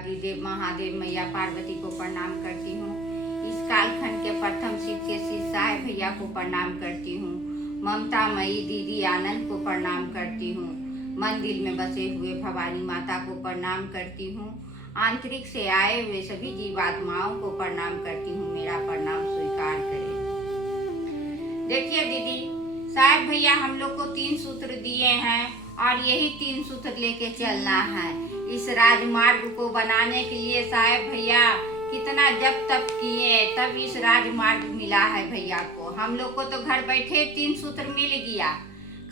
आदिदेव महादेव मैया पार्वती को प्रणाम करती हूँ। इस कालखंड के प्रथम शिव के शिव साय भैया को प्रणाम करती हूँ। ममता मई दीदी आनंद को प्रणाम करती हूँ। मंदिर में बसे हुए भवानी माता को प्रणाम करती हूँ। आंतरिक से आए हुए सभी जीवात्माओं को प्रणाम करती हूँ। मेरा प्रणाम स्वीकार करें। देखिए दीदी, साहब भैया हम लोग को 3 सूत्र दिए हैं और यही 3 सूत्र लेके चलना है। इस राजमार्ग को बनाने के लिए साहब भैया कितना जप तप किए तब इस राजमार्ग मिला है भैया को। हम लोग को तो घर बैठे 3 सूत्र मिल गया।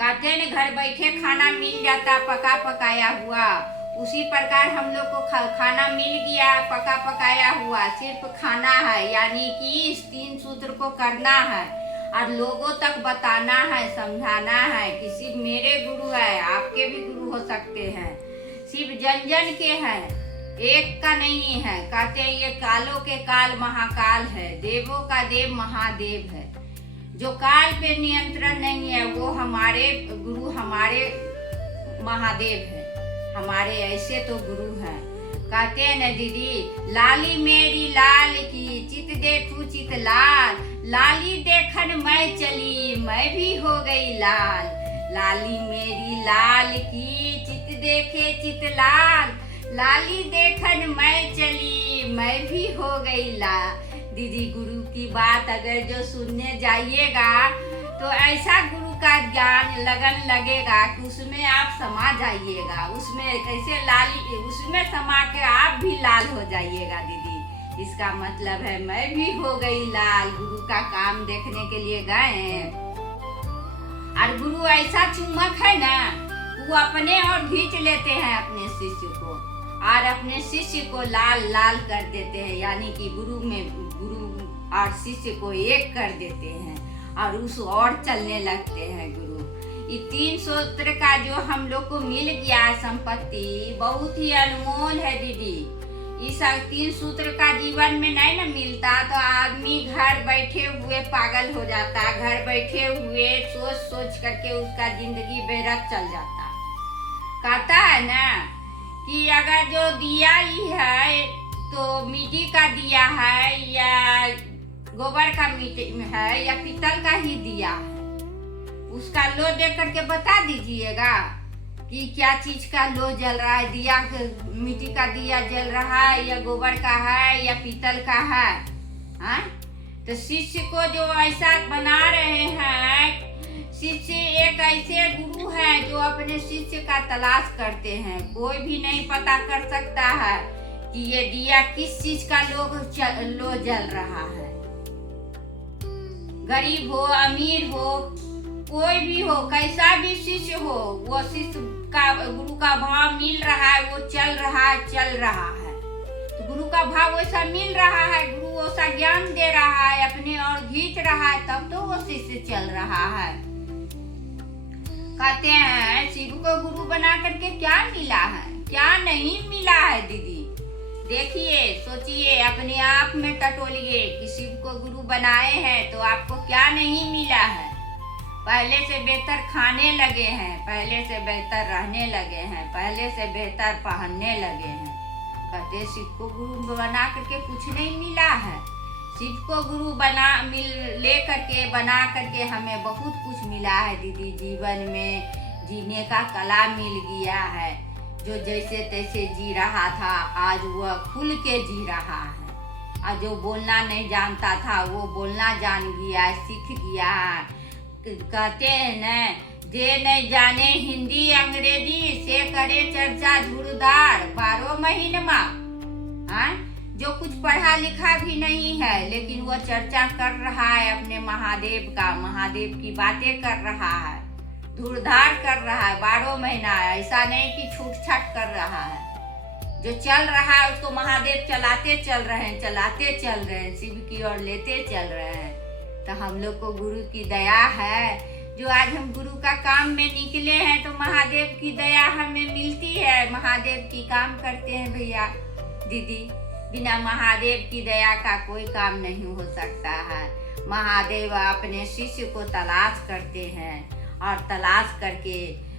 कहते हैं घर बैठे खाना मिल जाता पका पकाया हुआ, उसी प्रकार हम लोग को खाना मिल गया पका पकाया हुआ। सिर्फ खाना है, यानी कि इस 3 सूत्र को करना है और लोगों तक बताना है, समझाना है कि शिव मेरे गुरु है, आपके भी गुरु हो सकते हैं। शिव जन जन के हैं, एक का नहीं है। कहते हैं ये कालों के काल महाकाल है, देवों का देव महादेव है। जो काल पे नियंत्रण नहीं है वो हमारे गुरु, हमारे महादेव है, हमारे ऐसे तो गुरु हैं। कहते हैं न दीदी, लाली मेरी लाल की चित देखूं चित लाल, लाली देखन मैं चली मैं भी हो गई लाल। लाली मेरी लाल की चित देखे चित लाल, लाली देखन मैं चली मैं भी हो गई लाल। दीदी गुरु की बात अगर जो सुनने जाइएगा तो ऐसा गुरु का ज्ञान लगन लगेगा कि उसमें आप समा जाइएगा। उसमें कैसे लाली, उसमें समा के आप भी लाल हो जाइएगा दीदी। इसका मतलब है मैं भी हो गई लाल। गुरु का काम देखने के लिए गए हैं और गुरु ऐसा चुम्बक है ना, वो अपने और खींच लेते हैं अपने शिष्य को और अपने शिष्य को लाल लाल कर देते हैं। यानी कि गुरु और शिष्य को एक कर देते हैं और उस और चलने लगते हैं गुरु। ये 3 सूत्र का जो हम लोग को मिल गया संपत्ति बहुत ही अनमोल है दीदी। इस 3 सूत्र का जीवन में नहीं ना मिलता तो आदमी घर बैठे हुए पागल हो जाता, घर बैठे हुए सोच सोच करके उसका जिंदगी बेरत चल जाता। कहता है ना कि अगर जो दिया ही है तो मिट्टी का दिया है या गोबर का मिट्टी है या पीतल का ही दिया है, उसका लो देख करके बता दीजिएगा कि क्या चीज का लो जल रहा है। दिया मिट्टी का दिया जल रहा है या गोबर का है या पीतल का है। हाँ? तो शिष्य को जो ऐसा बना रहे हैं, शिष्य एक ऐसे गुरु है जो अपने शिष्य का तलाश करते हैं। कोई भी नहीं पता कर सकता है कि ये दिया किस चीज का लो जल रहा है। गरीब हो अमीर हो कोई भी हो, कैसा भी शिष्य हो, वो शिष्य का गुरु का भाव मिल रहा है, वो चल रहा है। तो गुरु का भाव वैसा मिल रहा है, गुरु वैसा ज्ञान दे रहा है, अपने और खींच रहा है, तब तो वो शिष्य चल रहा है। कहते हैं शिव को गुरु बना करके क्या मिला है, क्या नहीं मिला है दीदी। देखिए सोचिए, अपने आप में टटोलिए कि शिव को गुरु बनाए हैं तो आपको क्या नहीं मिला है। पहले से बेहतर खाने लगे हैं, पहले से बेहतर रहने लगे हैं, पहले से बेहतर पहनने लगे हैं। कहते शिव को गुरु बना करके कुछ नहीं मिला है। शिव को गुरु बना करके हमें बहुत कुछ मिला है दीदी। जीवन में जीने का कला मिल गया है। जो जैसे तैसे जी रहा था आज वह खुल के जी रहा है, और जो बोलना नहीं जानता था वो बोलना जान गया, सीख गया। कहते हैं न, जे नहीं जाने हिंदी अंग्रेजी से करे चर्चा धुरदार 12 महीनमा। हाँ? जो कुछ पढ़ा लिखा भी नहीं है लेकिन वो चर्चा कर रहा है अपने महादेव का, महादेव की बातें कर रहा है, धुरधार कर रहा है 12 महीना। ऐसा नहीं कि छूट छाट कर रहा है। जो चल रहा है उसको महादेव चलाते चल रहे हैं, शिव की ओर लेते चल रहे हैं। तो हम लोग को गुरु की दया है जो आज हम गुरु का काम में निकले हैं, तो महादेव की दया हमें मिलती है। महादेव की काम करते हैं भैया दीदी। बिना महादेव की दया का कोई काम नहीं हो सकता है। महादेव अपने शिष्य को तलाश करते हैं और तलाश करके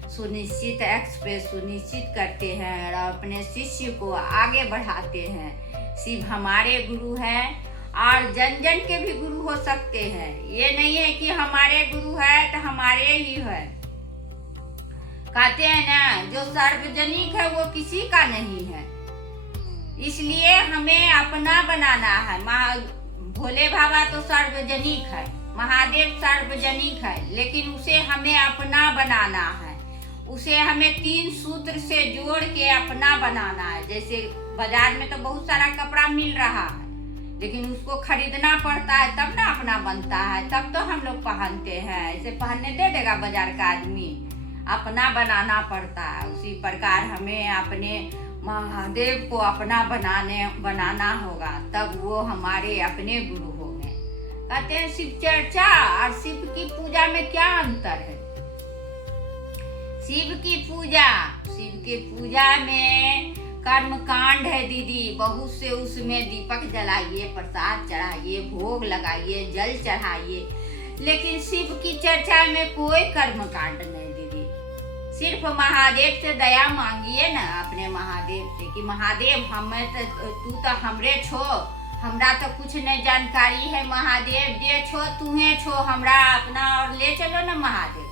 सुनिश्चित एक्सप्रेस सुनिश्चित करते हैं और अपने शिष्य को आगे बढ़ाते हैं। शिव हमारे गुरु हैं और जन जन के भी गुरु हो सकते हैं। ये नहीं है कि हमारे गुरु है तो हमारे ही है। कहते हैं ना, जो सार्वजनिक है वो किसी का नहीं है। इसलिए हमें अपना बनाना है। भोले बाबा तो सार्वजनिक है, महादेव सार्वजनिक है, लेकिन उसे हमें अपना बनाना है। उसे हमें 3 सूत्र से जोड़ के अपना बनाना है। जैसे बाजार में तो बहुत सारा कपड़ा मिल रहा है, लेकिन उसको खरीदना पड़ता है तब ना अपना बनता है, तब तो हम लोग पहनते हैं। ऐसे पहनने दे देगा बाजार का आदमी? अपना बनाना पड़ता है। उसी प्रकार हमें अपने महादेव को अपना बनाना होगा, तब वो हमारे अपने गुरु होंगे। कहते हैं शिव चर्चा और शिव की पूजा में क्या अंतर है? शिव की पूजा में कर्म कांड है दीदी, बहुत से उसमें दीपक जलाइए, प्रसाद चढ़ाइए, भोग लगाइए, जल चढ़ाइए। लेकिन शिव की चर्चा में कोई कर्म कांड नहीं दीदी। सिर्फ महादेव से दया मांगिए ना, अपने महादेव से कि महादेव हमें तू तो हमरे छो, हमरा तो कुछ नहीं जानकारी है। महादेव जे छो तुम्हें छो, हमरा अपना और ले चलो ना महादेव।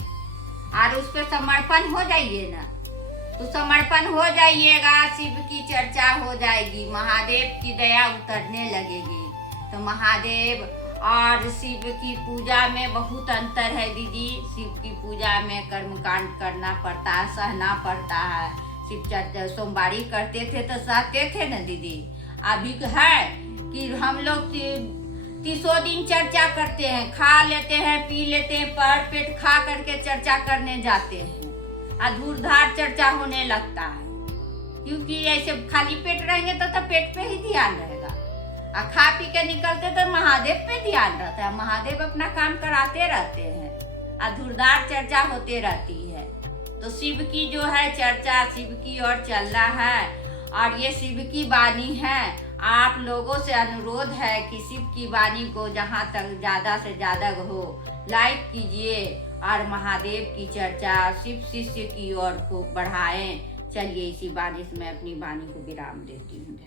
और उस पर समर्पण हो जाइए ना, तो समर्पण हो जाइएगा, शिव की चर्चा हो जाएगी, महादेव की दया उतरने लगेगी। तो महादेव और शिव की पूजा में बहुत अंतर है दीदी। शिव की पूजा में कर्मकांड करना पड़ता है, सहना पड़ता है। शिव चर्चा सोमवारी करते थे तो सहते थे ना दीदी। अभी है कि हम लोग 30 दिन चर्चा करते हैं, खा लेते हैं, पी लेते हैं, पर पेट खा करके चर्चा करने जाते हैं। अधूरधार चर्चा होने लगता है, क्योंकि ऐसे खाली पेट रहेंगे तो पेट पे ही ध्यान रहेगा, और खा पी के निकलते तो महादेव पे ध्यान रहता है। महादेव अपना काम कराते रहते हैं, अधूरधार चर्चा होते रहती है। तो शिव की जो है चर्चा, शिव की ओर चलना है, और ये शिव की वाणी है। आप लोगों से अनुरोध है कि शिव की वाणी को जहाँ तक ज़्यादा से ज़्यादा हो लाइक कीजिए, और महादेव की चर्चा शिव शिष्य की ओर को बढ़ाएं। चलिए इसी वाणी से मैं अपनी वाणी को विराम देती हूँ।